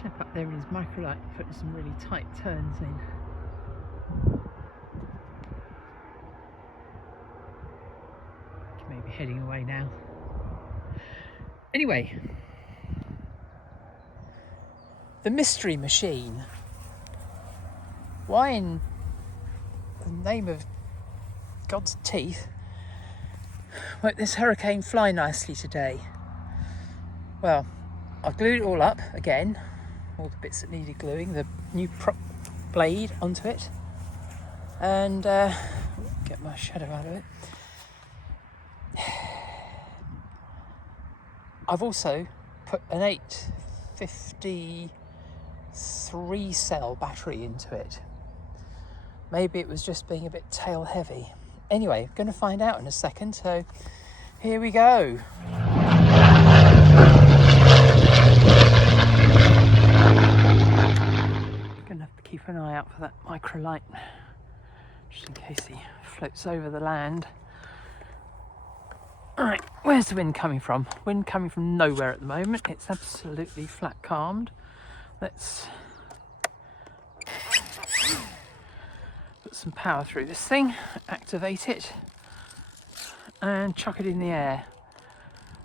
Chap up there in his microlight putting some really tight turns in. Maybe heading away now. Anyway, the mystery machine. Why in the name of God's teeth won't this hurricane fly nicely today? Well, I glued it all up again, all the bits that needed gluing, the new prop blade onto it, and get my shadow out of it. I've also put an 850 3-cell battery into it. Maybe it was just being a bit tail heavy. Anyway, going to find out in a second, so here we go. Going to have to keep an eye out for that microlight, just in case he floats over the land. Alright, where's the wind coming from? Wind coming from nowhere at the moment. It's absolutely flat calmed. Let's put some power through this thing, activate it, and chuck it in the air.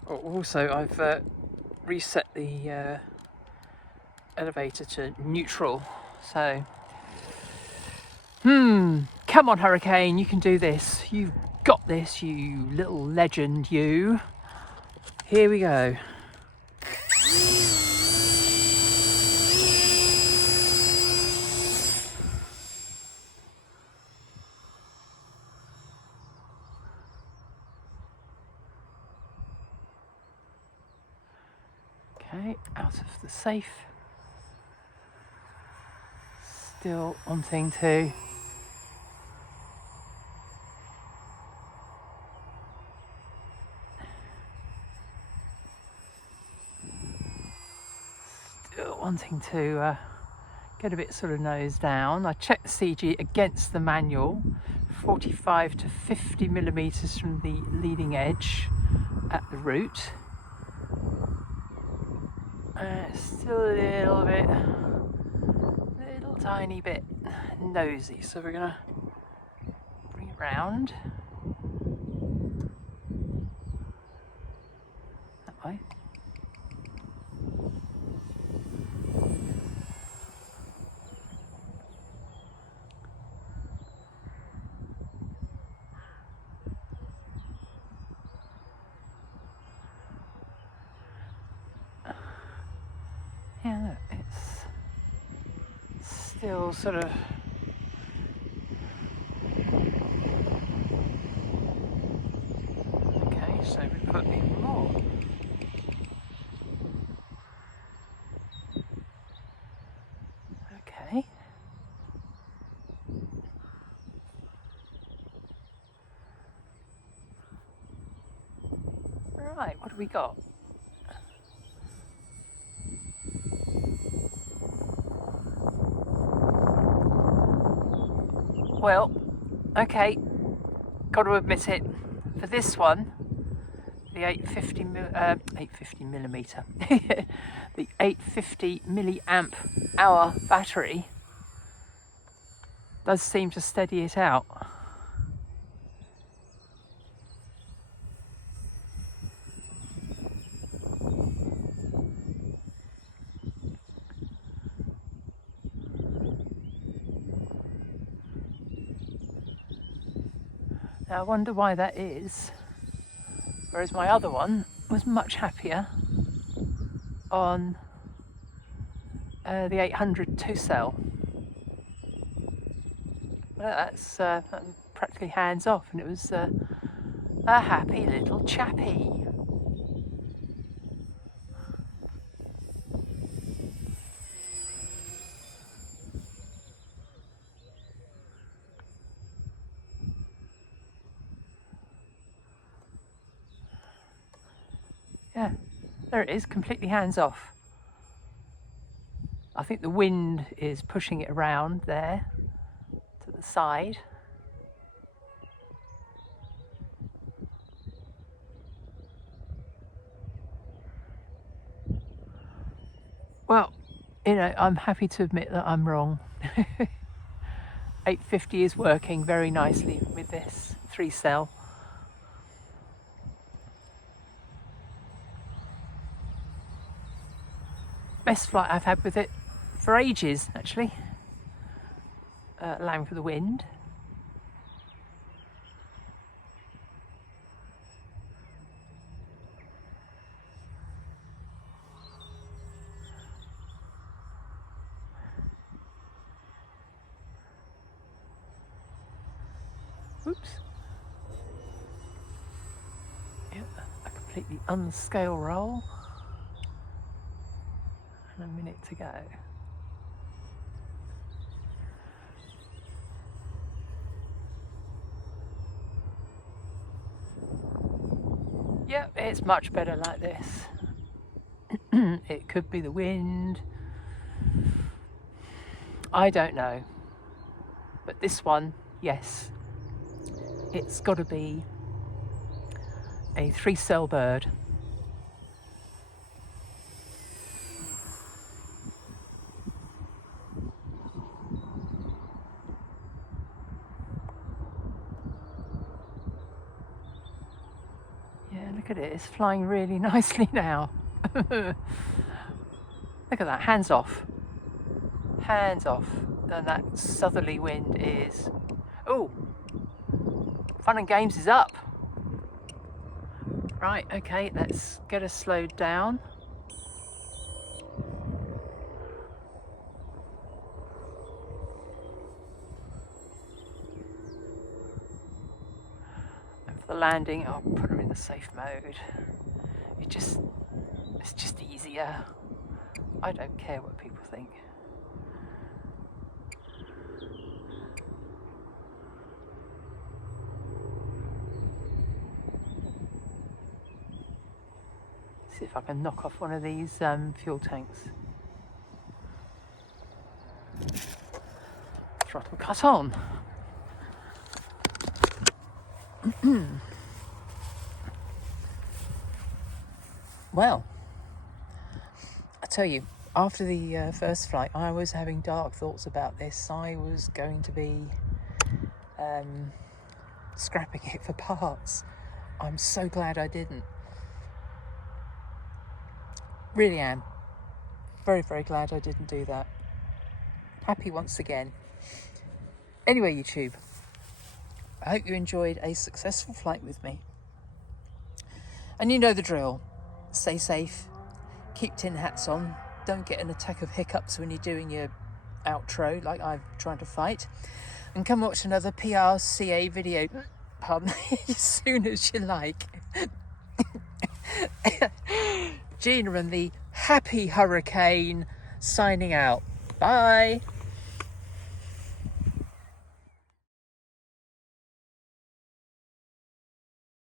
Also, I've reset the elevator to neutral, so come on hurricane, you can do this, you've got this, you little legend, you. Here we go. Okay, out of the safe. Still wanting to get a bit sort of nose down. I checked the CG against the manual, 45 to 50 millimeters from the leading edge at the root. Still a little tiny bit nosy, so we're gonna bring it round that way. Yeah, look, it's still sort of okay, so we put in more. Okay. Right, what do we got? Well, okay, got to admit it, for this one, the 850 millimeter, the 850 milliamp hour battery does seem to steady it out. Now I wonder why that is, whereas my other one was much happier on the 800 2-cell. Well, that's practically hands off, and it was a happy little chappy. Yeah, there it is, completely hands off. I think the wind is pushing it around there to the side. Well, you know, I'm happy to admit that I'm wrong. 850 is working very nicely with this 3-cell. Best flight I've had with it for ages, actually. Allowing for the wind. Oops. Yeah, a completely unscale roll. And a minute to go. Yep, it's much better like this. It could be the wind. I don't know. But this one, yes. It's got to be a 3-cell bird. Yeah, look at it. It's flying really nicely now. Look at that. Hands off. Hands off. And that southerly wind is... Oh! Fun and games is up. Right, okay, let's get us slowed down. And for the landing, I'll put her in the safe mode. It's just easier. I don't care what people think. See if I can knock off one of these fuel tanks. Throttle cut on. Well, I tell you, after the first flight, I was having dark thoughts about this. I was going to be scrapping it for parts. I'm so glad I didn't. Really am. Very, very glad I didn't do that. Happy once again. Anyway, YouTube, I hope you enjoyed a successful flight with me. And you know the drill. Stay safe, keep tin hats on, don't get an attack of hiccups when you're doing your outro like I'm trying to fight, and come watch another PRCA video, pardon, as soon as you like. Gina and the Happy Hurricane signing out. Bye.